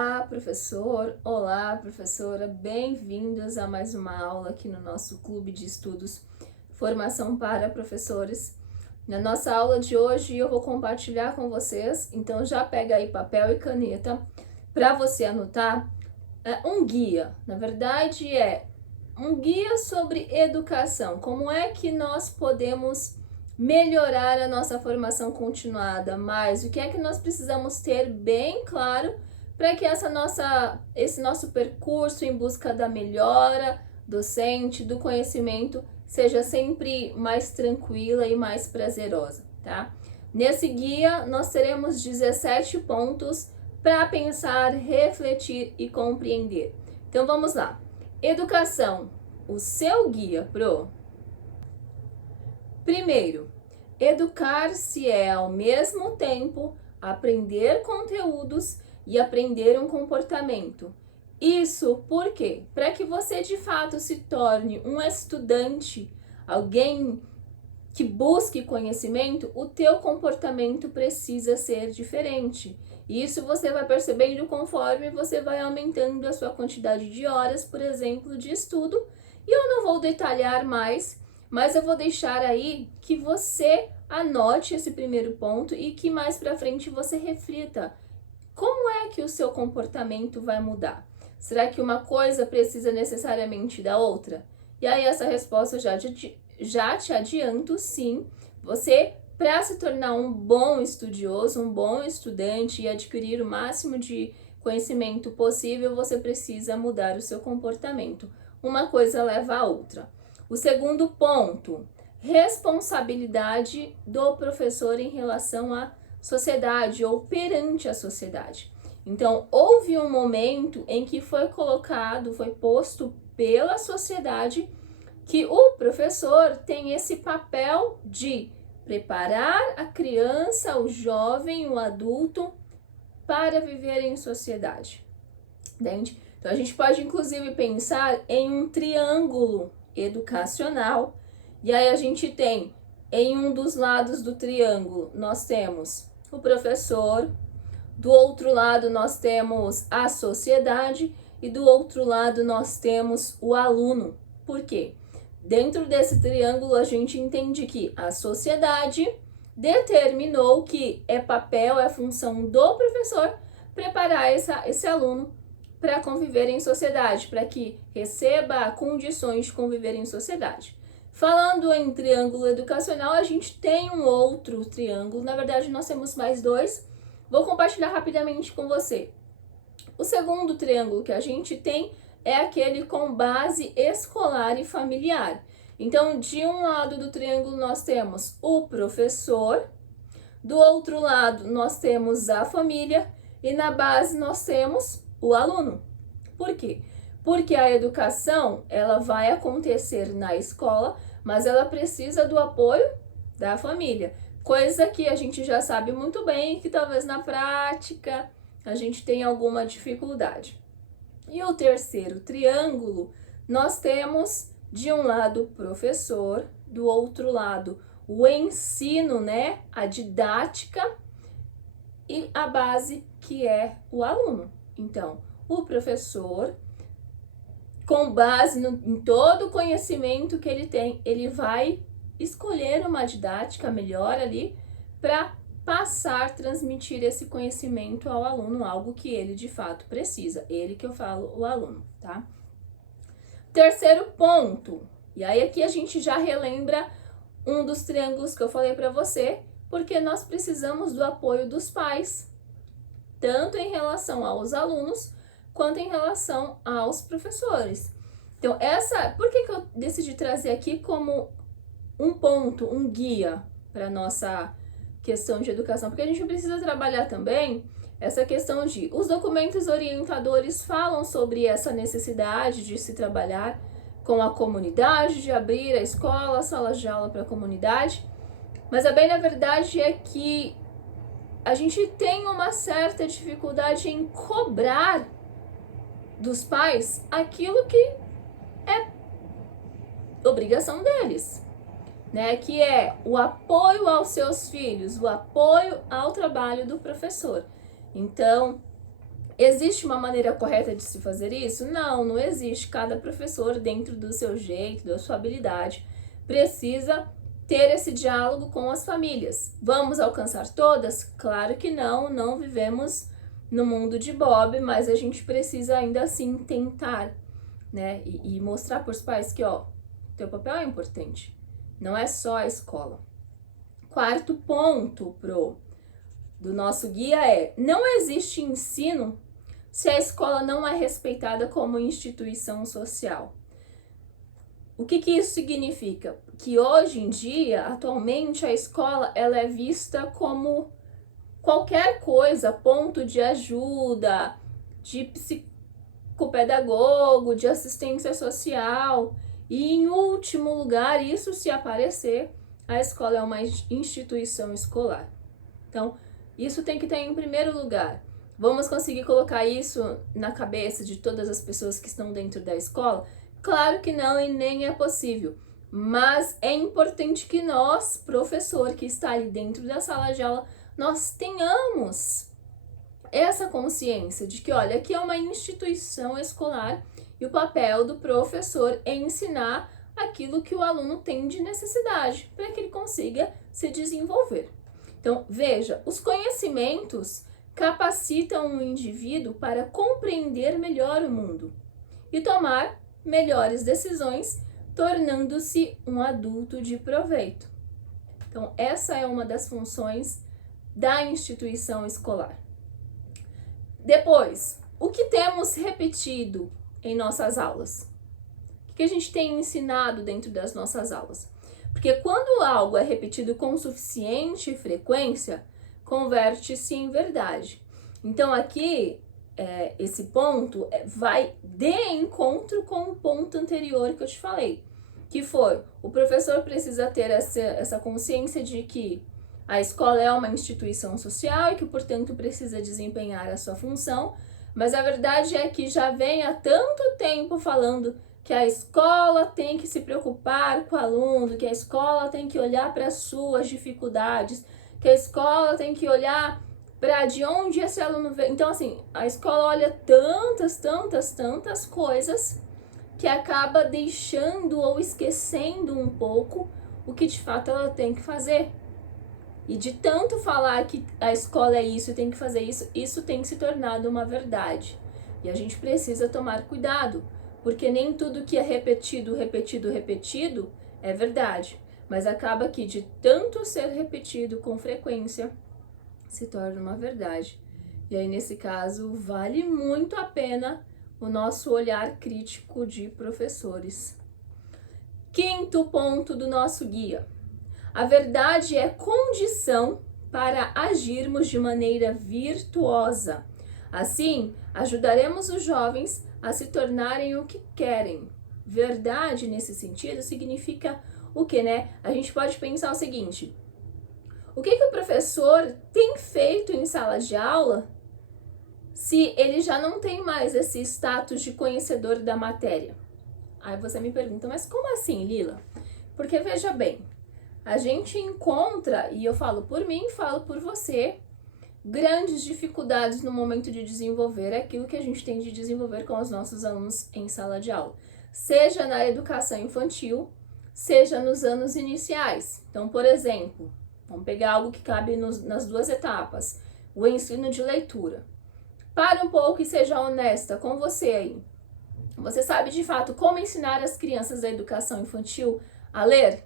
Olá, professor! Olá, professora! Bem-vindos a mais uma aula aqui no nosso Clube de Estudos Formação para Professores. Na nossa aula de hoje eu vou compartilhar com vocês, então já pega aí papel e caneta para você anotar um guia. Na verdade é um guia sobre educação, como é que nós podemos melhorar a nossa formação continuada, mas o que é que nós precisamos ter bem claro para que esse nosso percurso em busca da melhora docente, do conhecimento, seja sempre mais tranquila e mais prazerosa, tá? Nesse guia, nós teremos 17 pontos para pensar, refletir e compreender. Então, vamos lá. Educação, o seu guia pro. Primeiro, educar-se é, ao mesmo tempo, aprender conteúdos e aprender um comportamento. Isso por quê? Para que você de fato se torne um estudante, alguém que busque conhecimento, o teu comportamento precisa ser diferente. E isso você vai percebendo conforme você vai aumentando a sua quantidade de horas, por exemplo, de estudo. E eu não vou detalhar mais, mas eu vou deixar aí que você anote esse primeiro ponto e que mais para frente você reflita. Como é que o seu comportamento vai mudar? Será que uma coisa precisa necessariamente da outra? E aí essa resposta eu já te adianto, sim. Você, para se tornar um bom estudioso, um bom estudante e adquirir o máximo de conhecimento possível, você precisa mudar o seu comportamento. Uma coisa leva a outra. O segundo ponto, responsabilidade do professor em relação à sociedade ou perante a sociedade. Então, houve um momento em que foi posto pela sociedade que o professor tem esse papel de preparar a criança, o jovem, o adulto para viver em sociedade. Entende? Então, a gente pode inclusive pensar em um triângulo educacional, e aí a gente tem em um dos lados do triângulo, nós temos o professor, do outro lado nós temos a sociedade e do outro lado nós temos o aluno. Por quê? Dentro desse triângulo a gente entende que a sociedade determinou que é papel, é função do professor preparar esse aluno para conviver em sociedade, para que receba condições de conviver em sociedade. Falando em triângulo educacional, a gente tem um outro triângulo, na verdade nós temos mais dois, vou compartilhar rapidamente com você. O segundo triângulo que a gente tem é aquele com base escolar e familiar. Então, de um lado do triângulo nós temos o professor, do outro lado nós temos a família e na base nós temos o aluno. Por quê? Porque a educação, ela vai acontecer na escola, mas ela precisa do apoio da família. Coisa que a gente já sabe muito bem, que talvez na prática a gente tenha alguma dificuldade. E o terceiro triângulo, nós temos de um lado o professor, do outro lado o ensino, né, a didática e a base que é o aluno. Então, o professor, com base em todo o conhecimento que ele tem, ele vai escolher uma didática melhor ali para passar, transmitir esse conhecimento ao aluno, algo que ele de fato precisa. Ele que eu falo, o aluno, tá? Terceiro ponto, e aí aqui a gente já relembra um dos triângulos que eu falei para você, porque nós precisamos do apoio dos pais, tanto em relação aos alunos, quanto em relação aos professores. Então, por que eu decidi trazer aqui como um ponto, um guia para nossa questão de educação? Porque a gente precisa trabalhar também essa questão de... Os documentos orientadores falam sobre essa necessidade de se trabalhar com a comunidade, de abrir a escola, salas de aula para a comunidade, mas a bem na verdade é que a gente tem uma certa dificuldade em cobrar dos pais aquilo que é obrigação deles, né? Que é o apoio aos seus filhos, o apoio ao trabalho do professor. Então, Existe uma maneira correta de se fazer isso? Não, não existe. Cada professor, dentro do seu jeito, da sua habilidade, precisa ter esse diálogo com as famílias. Vamos alcançar todas? Claro que não, não vivemos no mundo de Bob, mas a gente precisa ainda assim tentar, né? E mostrar para os pais que, ó, teu papel é importante, não é só a escola. Quarto ponto do nosso guia é: não existe ensino se a escola não é respeitada como instituição social. O que isso significa? Que hoje em dia, atualmente, a escola ela é vista como qualquer coisa, ponto de ajuda, de psicopedagogo, de assistência social. E em último lugar, isso se aparecer, a escola é uma instituição escolar. Então, isso tem que estar em primeiro lugar. Vamos conseguir colocar isso na cabeça de todas as pessoas que estão dentro da escola? Claro que não, e nem é possível. Mas é importante que nós, professor que está ali dentro da sala de aula, nós tenhamos essa consciência de que, olha, aqui é uma instituição escolar e o papel do professor é ensinar aquilo que o aluno tem de necessidade para que ele consiga se desenvolver. Então, veja, os conhecimentos capacitam o indivíduo para compreender melhor o mundo e tomar melhores decisões, tornando-se um adulto de proveito. Então, essa é uma das funções da instituição escolar. Depois, o que temos repetido em nossas aulas? O que a gente tem ensinado dentro das nossas aulas? Porque quando algo é repetido com suficiente frequência, converte-se em verdade. Então aqui, esse ponto vai de encontro com o ponto anterior que eu te falei, que foi, o professor precisa ter essa consciência de que a escola é uma instituição social e que, portanto, precisa desempenhar a sua função, mas a verdade é que já vem há tanto tempo falando que a escola tem que se preocupar com o aluno, que a escola tem que olhar para as suas dificuldades, que a escola tem que olhar para de onde esse aluno veio. Então, assim, a escola olha tantas coisas que acaba deixando ou esquecendo um pouco o que de fato ela tem que fazer. E de tanto falar que a escola é isso e tem que fazer isso, isso tem se tornado uma verdade. E a gente precisa tomar cuidado, porque nem tudo que é repetido é verdade. Mas acaba que de tanto ser repetido com frequência, se torna uma verdade. E aí, nesse caso, vale muito a pena o nosso olhar crítico de professores. Quinto ponto do nosso guia. A verdade é condição para agirmos de maneira virtuosa. Assim, ajudaremos os jovens a se tornarem o que querem. Verdade, nesse sentido, significa o quê, né? A gente pode pensar o seguinte: o que o professor tem feito em sala de aula se ele já não tem mais esse status de conhecedor da matéria? Aí você me pergunta, mas como assim, Lila? Porque veja bem, a gente encontra, e eu falo por mim, falo por você, grandes dificuldades no momento de desenvolver aquilo que a gente tem de desenvolver com os nossos alunos em sala de aula. Seja na educação infantil, seja nos anos iniciais. Então, por exemplo, vamos pegar algo que cabe nas duas etapas, o ensino de leitura. Pare um pouco e seja honesta com você aí. Você sabe de fato como ensinar as crianças da educação infantil a ler?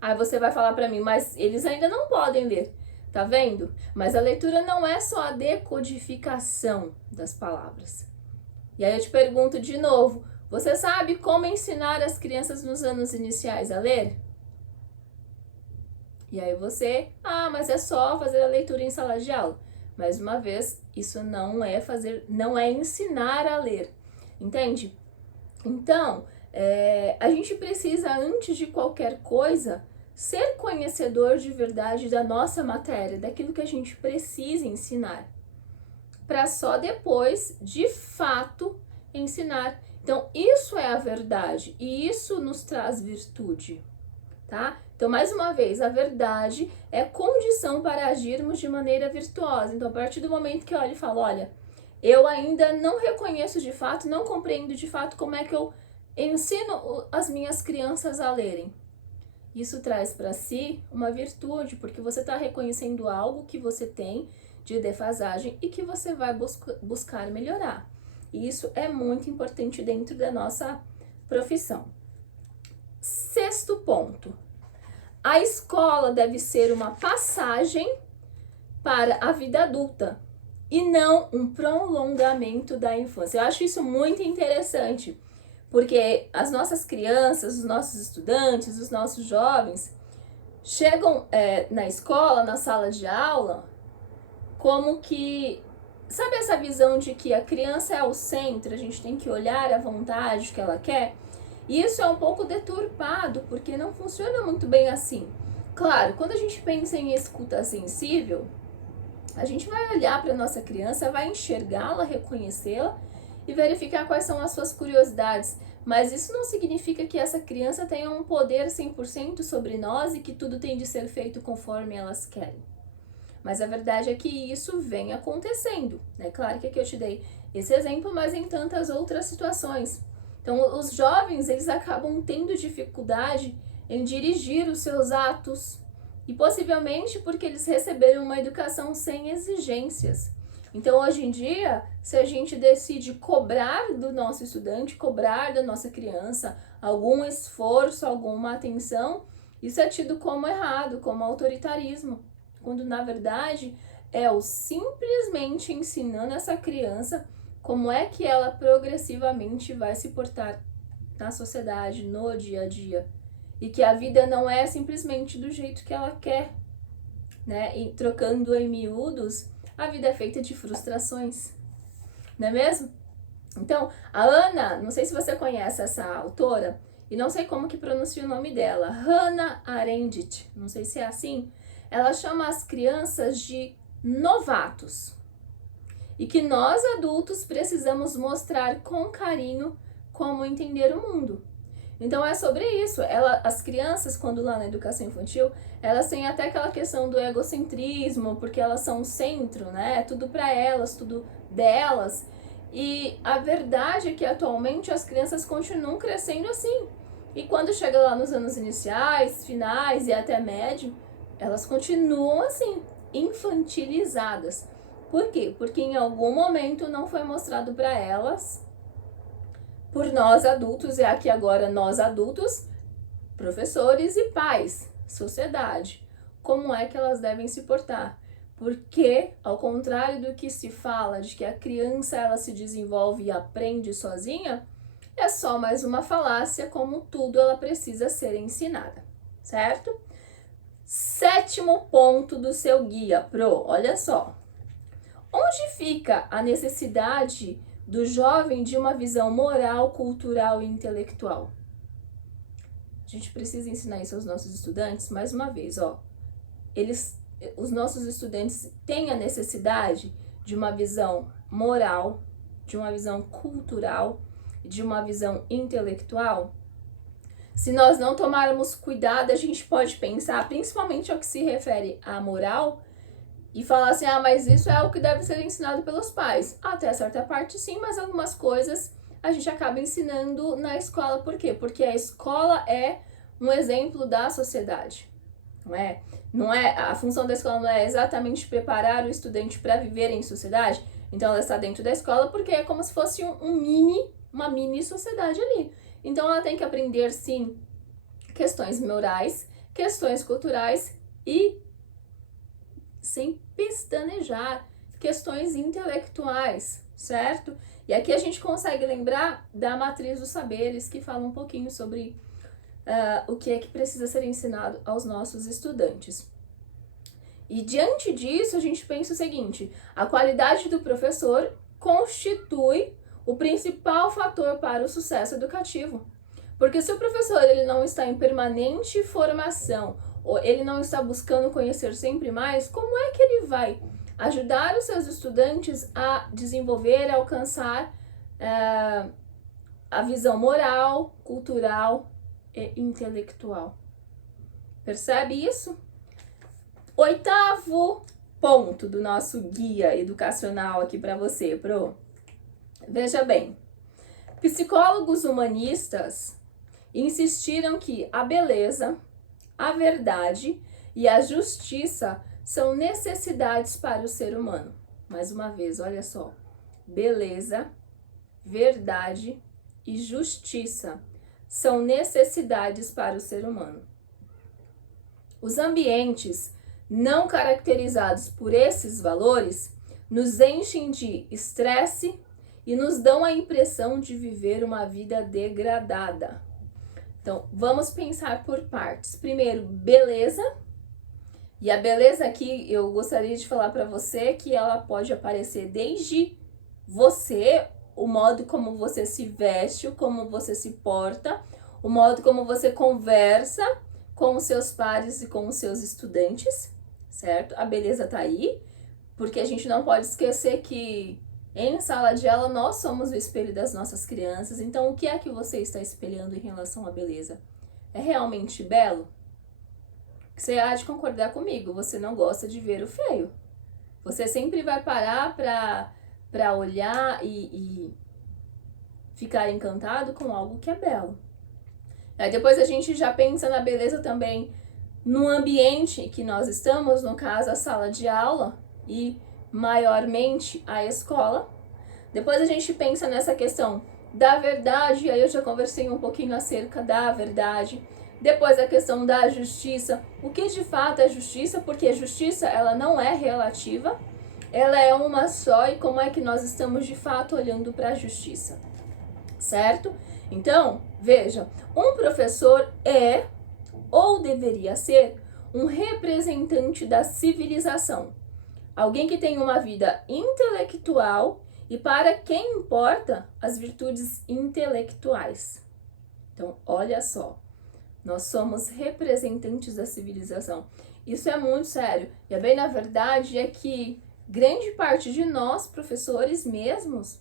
Aí você vai falar para mim, mas eles ainda não podem ler, tá vendo? Mas a leitura não é só a decodificação das palavras. E aí eu te pergunto de novo, você sabe como ensinar as crianças nos anos iniciais a ler? E aí você, mas é só fazer a leitura em sala de aula. Mais uma vez, isso não é ensinar a ler, entende? Então, a gente precisa, antes de qualquer coisa, ser conhecedor de verdade da nossa matéria, daquilo que a gente precisa ensinar, para só depois, de fato, ensinar. Então, isso é a verdade e isso nos traz virtude, tá? Então, mais uma vez, a verdade é condição para agirmos de maneira virtuosa. Então, a partir do momento que eu olho e falo, olha, eu ainda não reconheço de fato, não compreendo de fato como é que eu ensino as minhas crianças a lerem. Isso traz para si uma virtude, porque você está reconhecendo algo que você tem de defasagem e que você vai buscar melhorar. E isso é muito importante dentro da nossa profissão. Sexto ponto. A escola deve ser uma passagem para a vida adulta e não um prolongamento da infância. Eu acho isso muito interessante, porque as nossas crianças, os nossos estudantes, os nossos jovens chegam na escola, na sala de aula, como que, sabe essa visão de que a criança é o centro, a gente tem que olhar à vontade o que ela quer? E isso é um pouco deturpado, porque não funciona muito bem assim. Claro, quando a gente pensa em escuta sensível, a gente vai olhar para a nossa criança, vai enxergá-la, reconhecê-la e verificar quais são as suas curiosidades. Mas isso não significa que essa criança tenha um poder 100% sobre nós e que tudo tem de ser feito conforme elas querem. Mas a verdade é que isso vem acontecendo, né? Claro que aqui eu te dei esse exemplo, mas em tantas outras situações. Então, os jovens, eles acabam tendo dificuldade em dirigir os seus atos e possivelmente porque eles receberam uma educação sem exigências. Então, hoje em dia, se a gente decide cobrar do nosso estudante, cobrar da nossa criança algum esforço, alguma atenção, isso é tido como errado, como autoritarismo, quando na verdade é o simplesmente ensinando essa criança como é que ela progressivamente vai se portar na sociedade, no dia a dia. E que a vida não é simplesmente do jeito que ela quer, né? E trocando em miúdos, a vida é feita de frustrações, não é mesmo? Então, a Ana, não sei se você conhece essa autora, e não sei como que pronuncia o nome dela, Hannah Arendt, não sei se é assim, ela chama as crianças de novatos. E que nós adultos precisamos mostrar com carinho como entender o mundo. Então é sobre isso. As crianças, quando lá na educação infantil, elas têm até aquela questão do egocentrismo, porque elas são o centro, né? Tudo para elas, tudo delas. E a verdade é que atualmente as crianças continuam crescendo assim. E quando chega lá nos anos iniciais, finais e até médio, elas continuam assim, infantilizadas. Por quê? Porque em algum momento não foi mostrado para elas, por nós adultos, e aqui agora nós adultos, professores e pais, sociedade, como é que elas devem se portar. Porque, ao contrário do que se fala de que a criança ela se desenvolve e aprende sozinha, é só mais uma falácia, como tudo ela precisa ser ensinada, certo? Sétimo ponto do seu guia, olha só. Onde fica a necessidade do jovem de uma visão moral, cultural e intelectual? A gente precisa ensinar isso aos nossos estudantes, mais uma vez, os nossos estudantes têm a necessidade de uma visão moral, de uma visão cultural, de uma visão intelectual. Se nós não tomarmos cuidado, a gente pode pensar, principalmente ao que se refere à moral, e falar assim, mas isso é o que deve ser ensinado pelos pais. Até certa parte sim, mas algumas coisas a gente acaba ensinando na escola. Por quê? Porque a escola é um exemplo da sociedade, não é? A função da escola não é exatamente preparar o estudante para viver em sociedade. Então ela está dentro da escola porque é como se fosse uma mini sociedade ali. Então ela tem que aprender sim questões morais, questões culturais e, sem pestanejar, questões intelectuais, certo? E aqui a gente consegue lembrar da matriz dos saberes, que fala um pouquinho sobre o que é que precisa ser ensinado aos nossos estudantes. E diante disso, a gente pensa o seguinte: a qualidade do professor constitui o principal fator para o sucesso educativo. Porque se o professor ele não está em permanente formação, ou ele não está buscando conhecer sempre mais, como é que ele vai ajudar os seus estudantes a desenvolver, a alcançar a visão moral, cultural e intelectual? Percebe isso? Oitavo ponto do nosso guia educacional aqui para você, Pro. Veja bem, psicólogos humanistas insistiram que a beleza, a verdade e a justiça são necessidades para o ser humano. Mais uma vez, olha só. Beleza, verdade e justiça são necessidades para o ser humano. Os ambientes não caracterizados por esses valores nos enchem de estresse e nos dão a impressão de viver uma vida degradada. Então, vamos pensar por partes. Primeiro, beleza. E a beleza aqui, eu gostaria de falar para você que ela pode aparecer desde você, o modo como você se veste, como você se porta, o modo como você conversa com os seus pares e com os seus estudantes, certo? A beleza tá aí, porque a gente não pode esquecer que em sala de aula nós somos o espelho das nossas crianças. Então, o que é que você está espelhando em relação à beleza? É realmente belo? Você há de concordar comigo, você não gosta de ver o feio. Você sempre vai parar para olhar e ficar encantado com algo que é belo. Aí depois a gente já pensa na beleza também no ambiente que nós estamos, no caso a sala de aula e maiormente a escola. Depois a gente pensa nessa questão da verdade, aí eu já conversei um pouquinho acerca da verdade. Depois a questão da justiça, o que de fato é justiça, porque a justiça ela não é relativa, ela é uma só, e como é que nós estamos de fato olhando para a justiça, certo? Então, veja, um professor é ou deveria ser um representante da civilização, alguém que tem uma vida intelectual e para quem importa as virtudes intelectuais. Então, olha só. Nós somos representantes da civilização. Isso é muito sério. E a bem na verdade é que grande parte de nós, professores mesmos,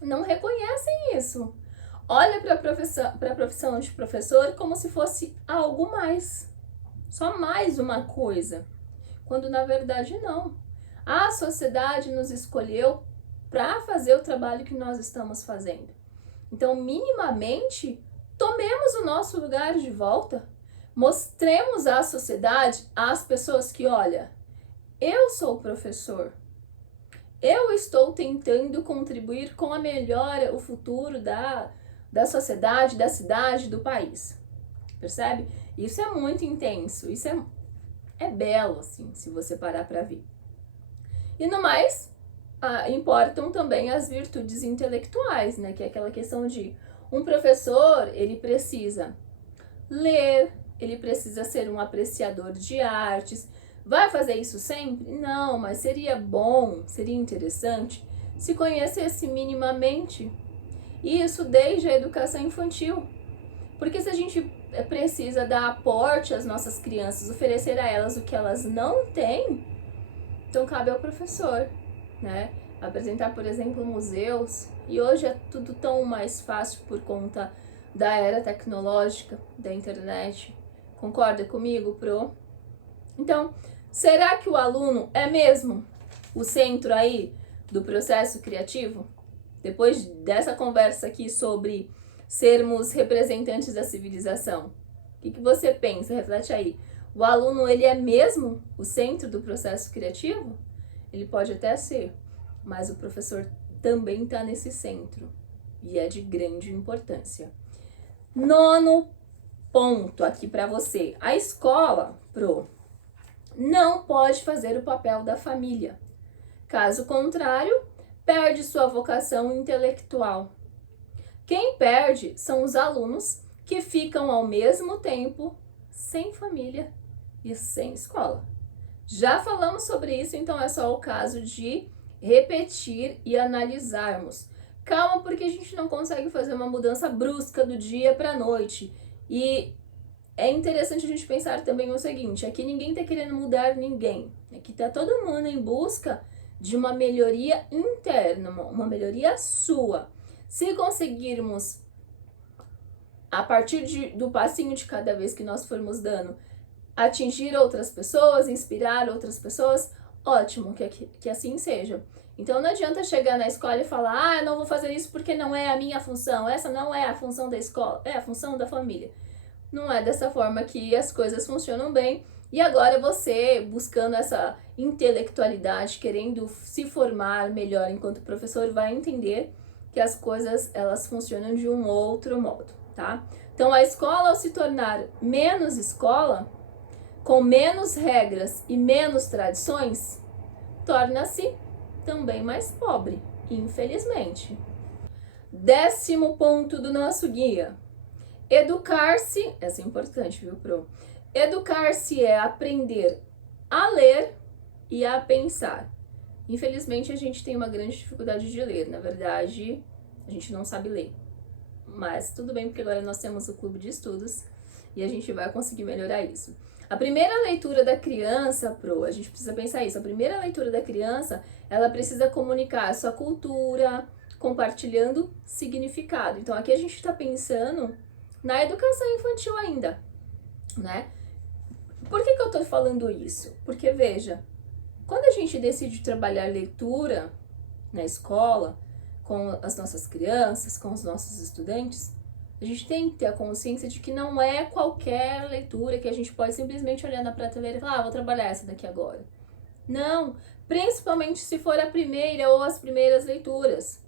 não reconhecem isso. Olha para a profissão de professor como se fosse algo mais. Só mais uma coisa. Quando na verdade não. A sociedade nos escolheu para fazer o trabalho que nós estamos fazendo. Então, minimamente, tomemos o nosso lugar de volta, mostremos à sociedade, às pessoas que, olha, eu sou o professor, eu estou tentando contribuir com a melhora, o futuro da sociedade, da cidade, do país. Percebe? Isso é muito intenso, isso é belo, assim, se você parar para ver. E no mais, importam também as virtudes intelectuais, né? Que é aquela questão de um professor, ele precisa ler, ele precisa ser um apreciador de artes. Vai fazer isso sempre? Não, mas seria bom, seria interessante se conhecesse minimamente isso desde a educação infantil. Porque se a gente precisa dar aporte às nossas crianças, oferecer a elas o que elas não têm, então cabe ao professor, né? Apresentar, por exemplo, museus. E hoje é tudo tão mais fácil por conta da era tecnológica, da internet. Concorda comigo, Pro? Então, será que o aluno é mesmo o centro aí do processo criativo? Depois dessa conversa aqui sobre sermos representantes da civilização, o que você pensa? Reflete aí. O aluno, ele é mesmo o centro do processo criativo? Ele pode até ser, mas o professor também está nesse centro e é de grande importância. 9º ponto aqui para você. A escola, Pro, não pode fazer o papel da família. Caso contrário, perde sua vocação intelectual. Quem perde são os alunos que ficam ao mesmo tempo sem família e sem escola. Já falamos sobre isso, então é só o caso de repetir e analisarmos. Calma, porque a gente não consegue fazer uma mudança brusca do dia para a noite. E é interessante a gente pensar também o seguinte, aqui ninguém está querendo mudar ninguém. Aqui está todo mundo em busca de uma melhoria interna, uma melhoria sua. Se conseguirmos, a partir do passinho de cada vez que nós formos dando, atingir outras pessoas, inspirar outras pessoas, ótimo, que assim seja. Então não adianta chegar na escola e falar, eu não vou fazer isso porque não é a minha função, essa não é a função da escola, é a função da família. Não é dessa forma que as coisas funcionam bem. E agora você, buscando essa intelectualidade, querendo se formar melhor enquanto professor, vai entender que as coisas, elas funcionam de um outro modo, tá? Então a escola, ao se tornar menos escola, com menos regras e menos tradições, torna-se também mais pobre, infelizmente. 10º ponto do nosso guia. Educar-se, essa é importante, viu, Pro? Educar-se é aprender a ler e a pensar. Infelizmente, a gente tem uma grande dificuldade de ler. Na verdade, a gente não sabe ler. Mas tudo bem, porque agora nós temos o clube de estudos e a gente vai conseguir melhorar isso. A primeira leitura da criança, Pro, a gente precisa pensar isso. A primeira leitura da criança, ela precisa comunicar a sua cultura, compartilhando significado. Então, aqui a gente está pensando na educação infantil ainda, né? Por que eu tô falando isso? Porque, veja, quando a gente decide trabalhar leitura na escola, com as nossas crianças, com os nossos estudantes, a gente tem que ter a consciência de que não é qualquer leitura que a gente pode simplesmente olhar na prateleira e falar, vou trabalhar essa daqui agora. Não, principalmente se for a primeira ou as primeiras leituras.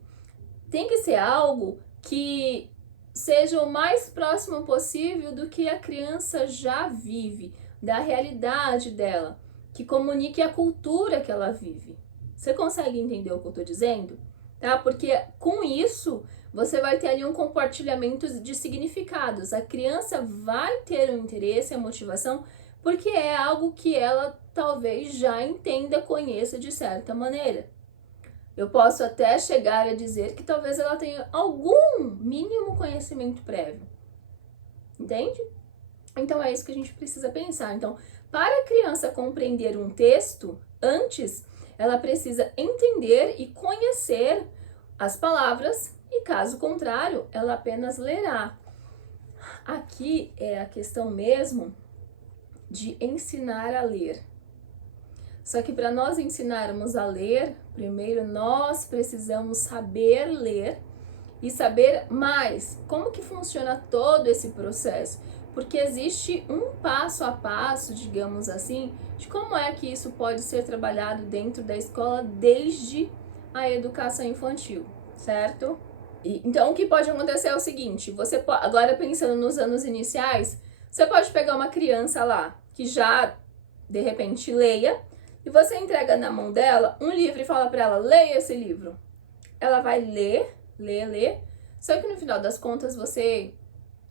Tem que ser algo que seja o mais próximo possível do que a criança já vive, da realidade dela, que comunique a cultura que ela vive. Você consegue entender o que eu estou dizendo? Tá? Porque com isso você vai ter ali um compartilhamento de significados. A criança vai ter o interesse, a motivação, porque é algo que ela talvez já entenda, conheça de certa maneira. Eu posso até chegar a dizer que talvez ela tenha algum mínimo conhecimento prévio. Entende? Então é isso que a gente precisa pensar. Então, para a criança compreender um texto, antes ela precisa entender e conhecer as palavras e, caso contrário, ela apenas lerá. Aqui é a questão mesmo de ensinar a ler. Só que para nós ensinarmos a ler, primeiro nós precisamos saber ler e saber mais como que funciona todo esse processo. Porque existe um passo a passo, digamos assim, de como é que isso pode ser trabalhado dentro da escola desde a educação infantil, certo? Então o que pode acontecer é o seguinte, agora pensando nos anos iniciais, você pode pegar uma criança lá que já de repente leia, e você entrega na mão dela um livro e fala para ela, leia esse livro. Ela vai ler, só que no final das contas você,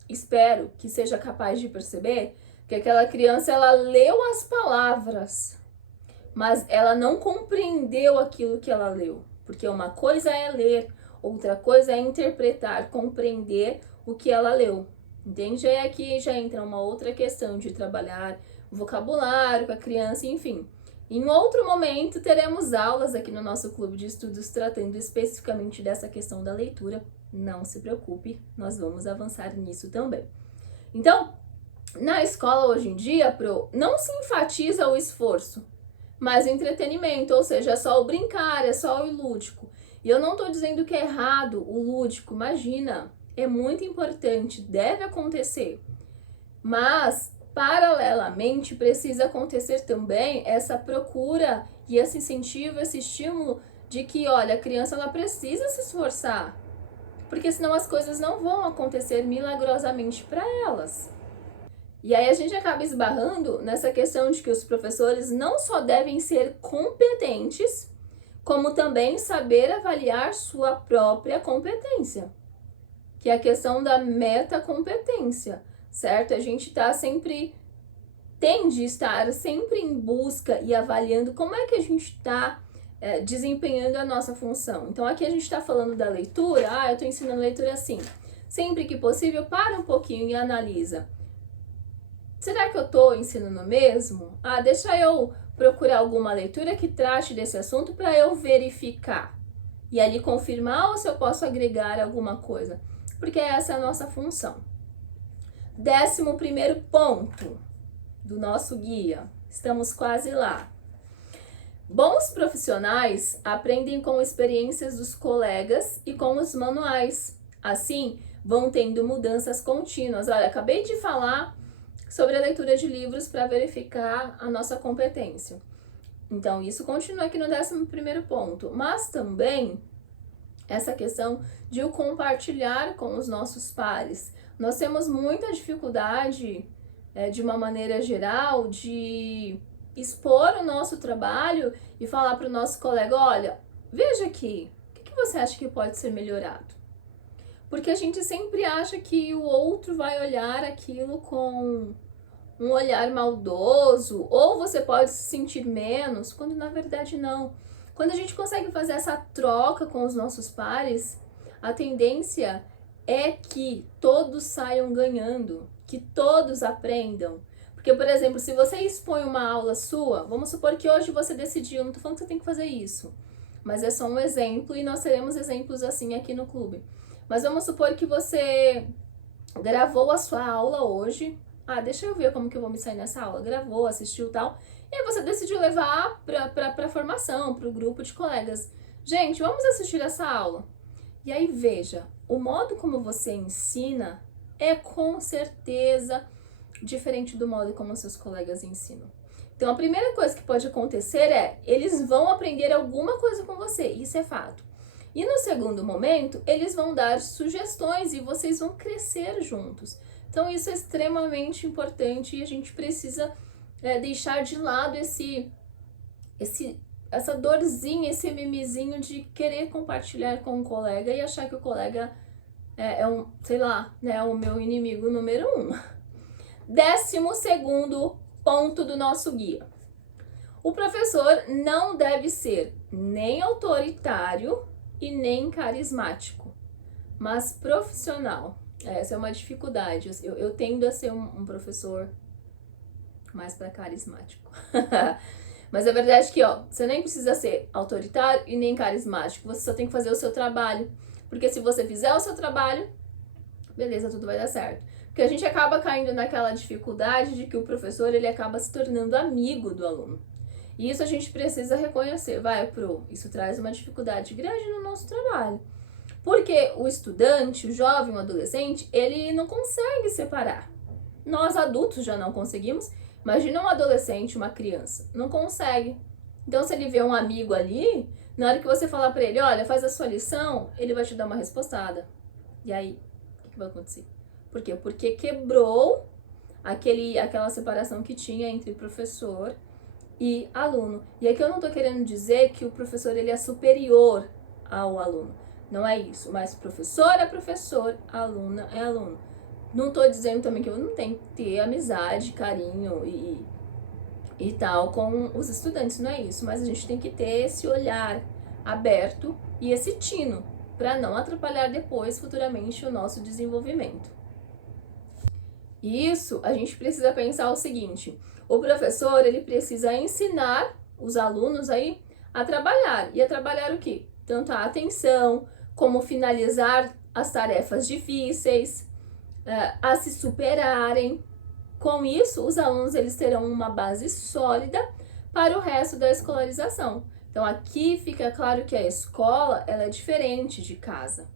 espero que seja capaz de perceber que aquela criança, ela leu as palavras, mas ela não compreendeu aquilo que ela leu. Porque uma coisa é ler, outra coisa é interpretar, compreender o que ela leu. Entende? E aqui já entra uma outra questão de trabalhar o vocabulário com a criança, enfim. Em outro momento, teremos aulas aqui no nosso clube de estudos tratando especificamente dessa questão da leitura. Não se preocupe, nós vamos avançar nisso também. Então, na escola hoje em dia, não se enfatiza o esforço, mas o entretenimento, ou seja, é só o brincar, é só o lúdico. E eu não estou dizendo que é errado o lúdico, imagina, é muito importante, deve acontecer. Mas, paralelamente, precisa acontecer também essa procura e esse incentivo, esse estímulo de que, olha, a criança ela precisa se esforçar, porque senão as coisas não vão acontecer milagrosamente para elas. E aí a gente acaba esbarrando nessa questão de que os professores não só devem ser competentes, como também saber avaliar sua própria competência, que é a questão da metacompetência, certo? A gente tende a estar sempre em busca e avaliando como é que a gente está desempenhando a nossa função. Então aqui a gente está falando da leitura, eu estou ensinando leitura assim. Sempre que possível, para um pouquinho e analisa. Será que eu estou ensinando mesmo? Deixa eu procurar alguma leitura que trate desse assunto para eu verificar. E ali confirmar ou se eu posso agregar alguma coisa. Porque essa é a nossa função. 11º ponto do nosso guia. Estamos quase lá. Bons profissionais aprendem com experiências dos colegas e com os manuais. Assim, vão tendo mudanças contínuas. Olha, acabei de falar sobre a leitura de livros para verificar a nossa competência. Então, isso continua aqui no 11º ponto. Mas também essa questão de o compartilhar com os nossos pares. Nós temos muita dificuldade, de uma maneira geral, de expor o nosso trabalho e falar para o nosso colega, olha, veja aqui, o que você acha que pode ser melhorado? Porque a gente sempre acha que o outro vai olhar aquilo com um olhar maldoso, ou você pode se sentir menos, quando na verdade não. Quando a gente consegue fazer essa troca com os nossos pares, a tendência é que todos saiam ganhando, que todos aprendam. Porque, por exemplo, se você expõe uma aula sua, vamos supor que hoje você decidiu, não tô falando que você tem que fazer isso, mas é só um exemplo e nós teremos exemplos assim aqui no clube. Mas vamos supor que você gravou a sua aula hoje, deixa eu ver como que eu vou me sair nessa aula, gravou, assistiu e tal, e aí você decidiu levar pra formação, pro grupo de colegas. Gente, vamos assistir essa aula. E aí veja, o modo como você ensina é com certeza diferente do modo como seus colegas ensinam. Então a primeira coisa que pode acontecer é, eles vão aprender alguma coisa com você, isso é fato. E no segundo momento, eles vão dar sugestões e vocês vão crescer juntos. Então isso é extremamente importante e a gente precisa deixar de lado essa dorzinha, esse mimizinho de querer compartilhar com o colega e achar que o colega é o meu inimigo número 1. 12º ponto do nosso guia. O professor não deve ser nem autoritário e nem carismático, mas profissional. Essa é uma dificuldade. Eu tendo a ser um professor mais para carismático. Mas a verdade é que, você nem precisa ser autoritário e nem carismático. Você só tem que fazer o seu trabalho. Porque se você fizer o seu trabalho, beleza, tudo vai dar certo. Porque a gente acaba caindo naquela dificuldade de que o professor, ele acaba se tornando amigo do aluno. E isso a gente precisa reconhecer. Isso traz uma dificuldade grande no nosso trabalho. Porque o estudante, o jovem, o adolescente, ele não consegue separar. Nós adultos já não conseguimos. Imagina um adolescente, uma criança. Não consegue. Então, se ele vê um amigo ali, na hora que você falar pra ele, olha, faz a sua lição, ele vai te dar uma respostada. E aí, o que vai acontecer? Por quê? Porque quebrou aquela separação que tinha entre professor e aluno. E aqui eu não tô querendo dizer que o professor ele é superior ao aluno. Não é isso. Mas professor é professor, aluna é aluno. Não tô dizendo também que eu não tenho que ter amizade, carinho e tal com os estudantes, não é isso. Mas a gente tem que ter esse olhar aberto e esse tino para não atrapalhar depois, futuramente, o nosso desenvolvimento. E isso, a gente precisa pensar o seguinte, o professor, ele precisa ensinar os alunos aí a trabalhar. E a trabalhar o quê? Tanto a atenção, como finalizar as tarefas difíceis, a se superarem. Com isso, os alunos eles terão uma base sólida para o resto da escolarização. Então, aqui fica claro que a escola ela é diferente de casa.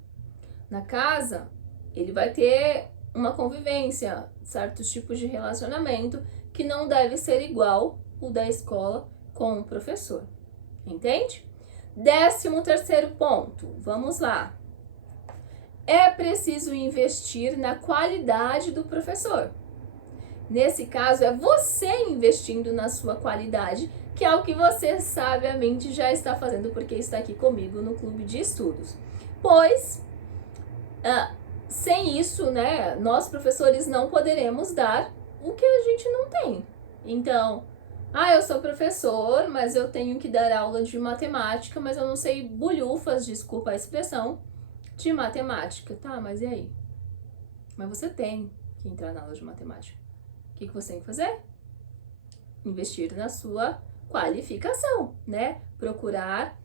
Na casa, ele vai ter uma convivência, certos tipos de relacionamento que não deve ser igual o da escola com o professor. Entende? 13º ponto, vamos lá. É preciso investir na qualidade do professor. Nesse caso, é você investindo na sua qualidade, que é o que você sabiamente já está fazendo, porque está aqui comigo no clube de estudos. Pois, sem isso, né, nós professores não poderemos dar o que a gente não tem. Então, eu sou professor, mas eu tenho que dar aula de matemática, mas eu não sei bulhufas, desculpa a expressão, de matemática. Tá, mas e aí? Mas você tem que entrar na aula de matemática. O que você tem que fazer? Investir na sua qualificação, né? Procurar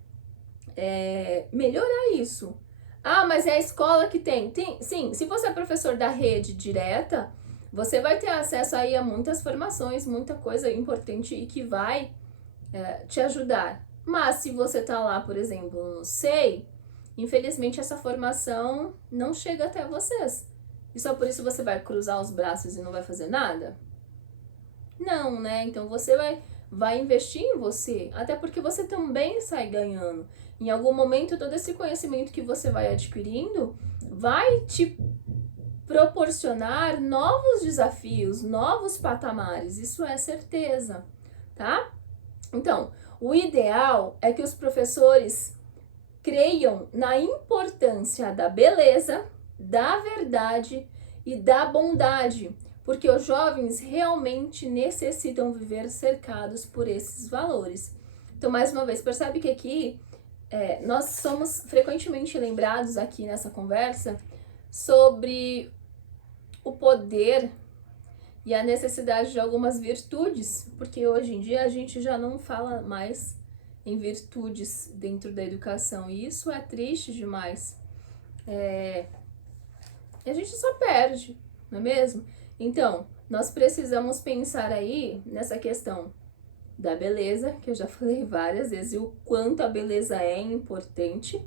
melhorar isso. Mas é a escola que tem. Sim, se você é professor da rede direta, você vai ter acesso aí a muitas formações, muita coisa importante e que vai te ajudar. Mas se você tá lá, por exemplo, no SEI, infelizmente essa formação não chega até vocês. E só por isso você vai cruzar os braços e não vai fazer nada? Não, né? Então você vai investir em você, até porque você também sai ganhando. Em algum momento, todo esse conhecimento que você vai adquirindo vai te proporcionar novos desafios, novos patamares, isso é certeza, tá? Então, o ideal é que os professores creiam na importância da beleza, da verdade e da bondade, porque os jovens realmente necessitam viver cercados por esses valores. Então, mais uma vez, percebe que aqui nós somos frequentemente lembrados aqui nessa conversa sobre o poder e a necessidade de algumas virtudes, porque hoje em dia a gente já não fala mais em virtudes dentro da educação, e isso é triste demais. A gente só perde, não é mesmo? Então, nós precisamos pensar aí nessa questão da beleza, que eu já falei várias vezes, e o quanto a beleza é importante.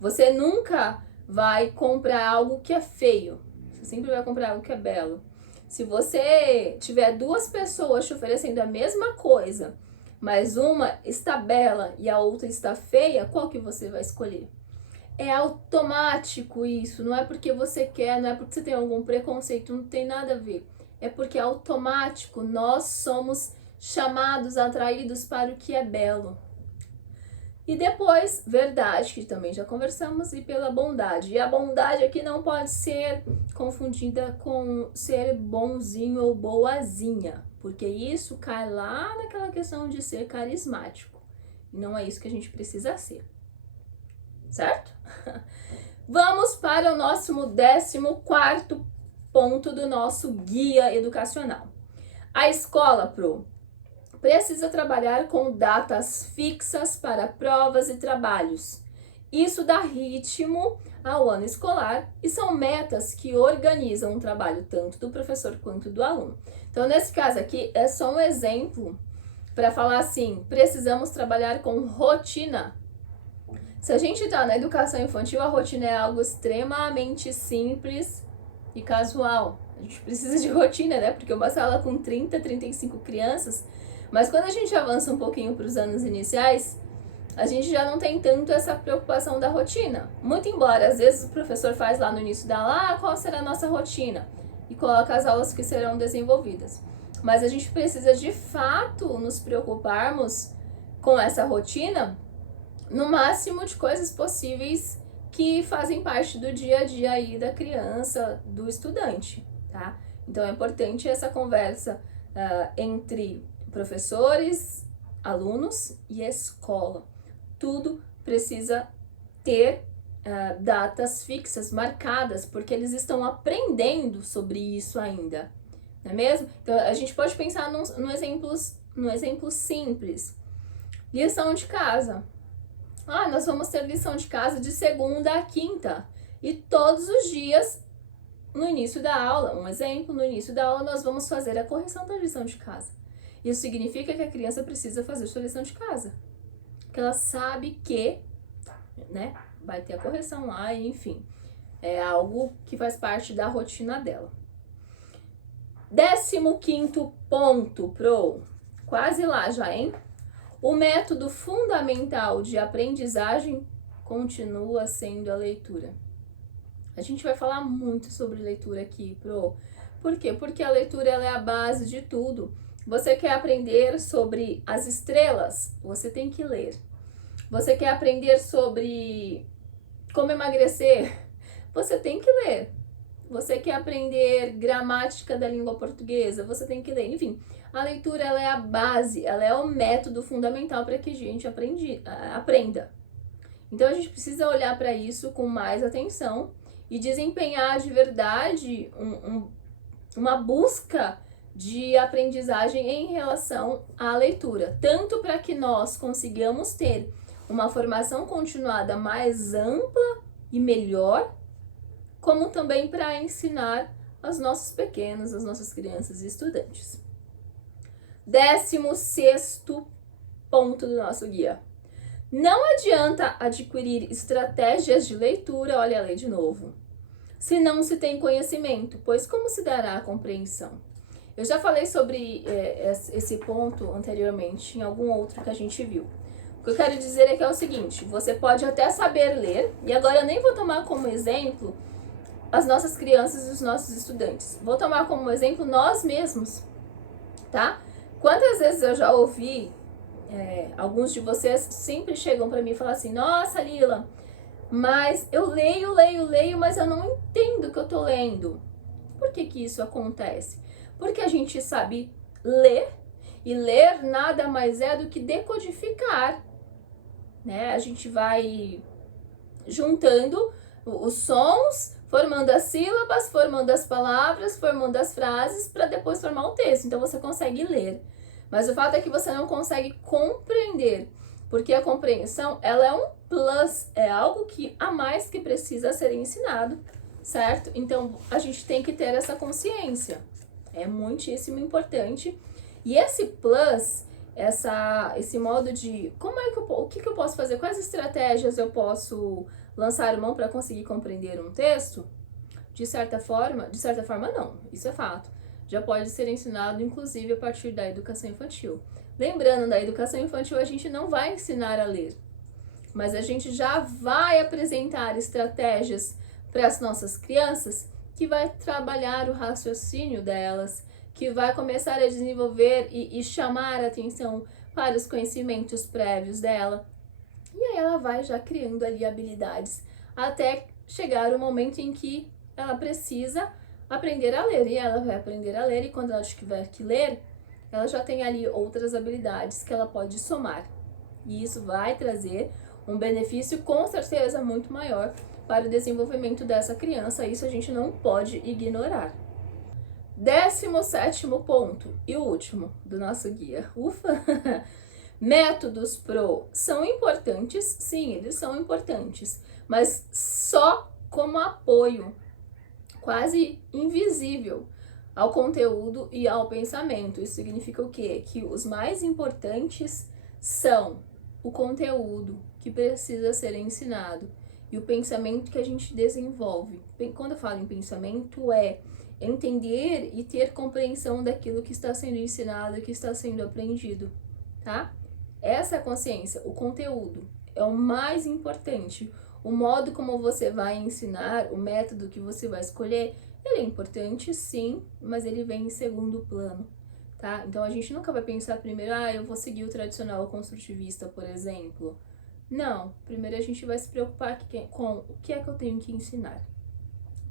Você nunca vai comprar algo que é feio, você sempre vai comprar algo que é belo. Se você tiver duas pessoas te oferecendo a mesma coisa, mas uma está bela e a outra está feia, qual que você vai escolher? É automático isso, não é porque você quer, não é porque você tem algum preconceito, não tem nada a ver. É porque é automático, nós somos chamados, atraídos para o que é belo. E depois, verdade, que também já conversamos, e pela bondade. E a bondade aqui não pode ser confundida com ser bonzinho ou boazinha, porque isso cai lá naquela questão de ser carismático. E não é isso que a gente precisa ser. Certo? Vamos para o nosso 14º ponto do nosso guia educacional. A escola, precisa trabalhar com datas fixas para provas e trabalhos. Isso dá ritmo ao ano escolar e são metas que organizam o trabalho tanto do professor quanto do aluno. Então, nesse caso aqui, é só um exemplo para falar assim, precisamos trabalhar com rotina. Se a gente está na educação infantil, a rotina é algo extremamente simples e casual. A gente precisa de rotina, né? Porque uma sala com 30, 35 crianças, mas quando a gente avança um pouquinho para os anos iniciais, a gente já não tem tanto essa preocupação da rotina. Muito embora, às vezes, o professor faz lá no início da aula, qual será a nossa rotina? E coloca as aulas que serão desenvolvidas. Mas a gente precisa, de fato, nos preocuparmos com essa rotina no máximo de coisas possíveis que fazem parte do dia a dia aí da criança, do estudante, tá? Então é importante essa conversa entre professores, alunos e escola. Tudo precisa ter datas fixas, marcadas, porque eles estão aprendendo sobre isso ainda, não é mesmo? Então a gente pode pensar no exemplo simples. Lição de casa. Nós vamos ter lição de casa de segunda a quinta. E todos os dias, no início da aula, um exemplo, no início da aula nós vamos fazer a correção da lição de casa. Isso significa que a criança precisa fazer sua lição de casa. Porque ela sabe que, né, vai ter a correção lá, enfim. É algo que faz parte da rotina dela. 15º ponto, quase lá já, hein? O método fundamental de aprendizagem continua sendo a leitura. A gente vai falar muito sobre leitura aqui, Por quê? Porque a leitura ela é a base de tudo. Você quer aprender sobre as estrelas? Você tem que ler. Você quer aprender sobre como emagrecer? Você tem que ler. Você quer aprender gramática da língua portuguesa? Você tem que ler. Enfim, a leitura ela é a base, ela é o método fundamental para que a gente aprenda. Então a gente precisa olhar para isso com mais atenção e desempenhar de verdade uma busca de aprendizagem em relação à leitura, tanto para que nós consigamos ter uma formação continuada mais ampla e melhor, como também para ensinar aos nossos pequenos, às nossas crianças e estudantes. 16º ponto do nosso guia. Não adianta adquirir estratégias de leitura, olha a lei de novo, se não se tem conhecimento, pois como se dará a compreensão? Eu já falei sobre esse ponto anteriormente em algum outro que a gente viu. O que eu quero dizer é que é o seguinte, você pode até saber ler, e agora eu nem vou tomar como exemplo as nossas crianças e os nossos estudantes. Vou tomar como exemplo nós mesmos, tá? Quantas vezes eu já ouvi, alguns de vocês sempre chegam para mim e falam assim, nossa, Lila, mas eu leio, mas eu não entendo o que eu tô lendo. Por que que isso acontece? Porque a gente sabe ler, e ler nada mais é do que decodificar, né? A gente vai juntando os sons, formando as sílabas, formando as palavras, formando as frases, para depois formar um texto. Então você consegue ler. Mas o fato é que você não consegue compreender, porque a compreensão, ela é um plus, é algo que a mais que precisa ser ensinado, certo? Então a gente tem que ter essa consciência. É muitíssimo importante. E esse plus, esse modo de o que eu posso fazer, quais estratégias eu posso lançar mão para conseguir compreender um texto, de certa forma não, isso é fato, já pode ser ensinado inclusive a partir da educação infantil. Lembrando, da educação infantil a gente não vai ensinar a ler, mas a gente já vai apresentar estratégias para as nossas crianças que vai trabalhar o raciocínio delas, que vai começar a desenvolver e chamar a atenção para os conhecimentos prévios dela. E aí ela vai já criando ali habilidades até chegar o momento em que ela precisa aprender a ler. E ela vai aprender a ler, e quando ela tiver que ler, ela já tem ali outras habilidades que ela pode somar. E isso vai trazer um benefício com certeza muito maior para o desenvolvimento dessa criança. Isso a gente não pode ignorar. 17º ponto e o último do nosso guia. Ufa! Métodos pro são importantes, sim, eles são importantes, mas só como apoio, quase invisível ao conteúdo e ao pensamento. Isso significa o quê? Que os mais importantes são o conteúdo que precisa ser ensinado e o pensamento que a gente desenvolve. Quando eu falo em pensamento, é entender e ter compreensão daquilo que está sendo ensinado e que está sendo aprendido, tá? Essa é a consciência, o conteúdo é o mais importante. O modo como você vai ensinar, o método que você vai escolher, ele é importante sim, mas ele vem em segundo plano, tá? Então a gente nunca vai pensar primeiro, eu vou seguir o tradicional construtivista, por exemplo. Não, primeiro a gente vai se preocupar com o que é que eu tenho que ensinar.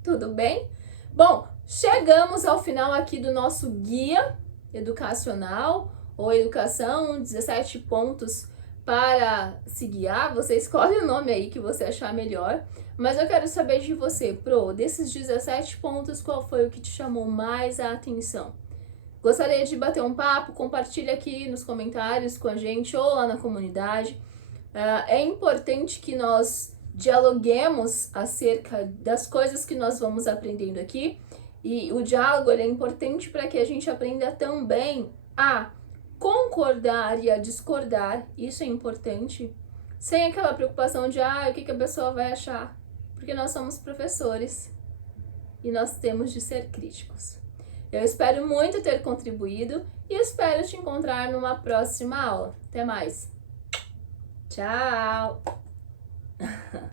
Tudo bem? Bom, chegamos ao final aqui do nosso guia educacional ou educação, 17 pontos para se guiar. Você escolhe o nome aí que você achar melhor, mas eu quero saber de você, desses 17 pontos, qual foi o que te chamou mais a atenção? Gostaria de bater um papo? Compartilha aqui nos comentários com a gente ou lá na comunidade. É importante que nós dialoguemos acerca das coisas que nós vamos aprendendo aqui, e o diálogo é importante para que a gente aprenda também a concordar e a discordar. Isso é importante, sem aquela preocupação de o que a pessoa vai achar, porque nós somos professores e nós temos de ser críticos. Eu espero muito ter contribuído e espero te encontrar numa próxima aula. Até mais! Tchau!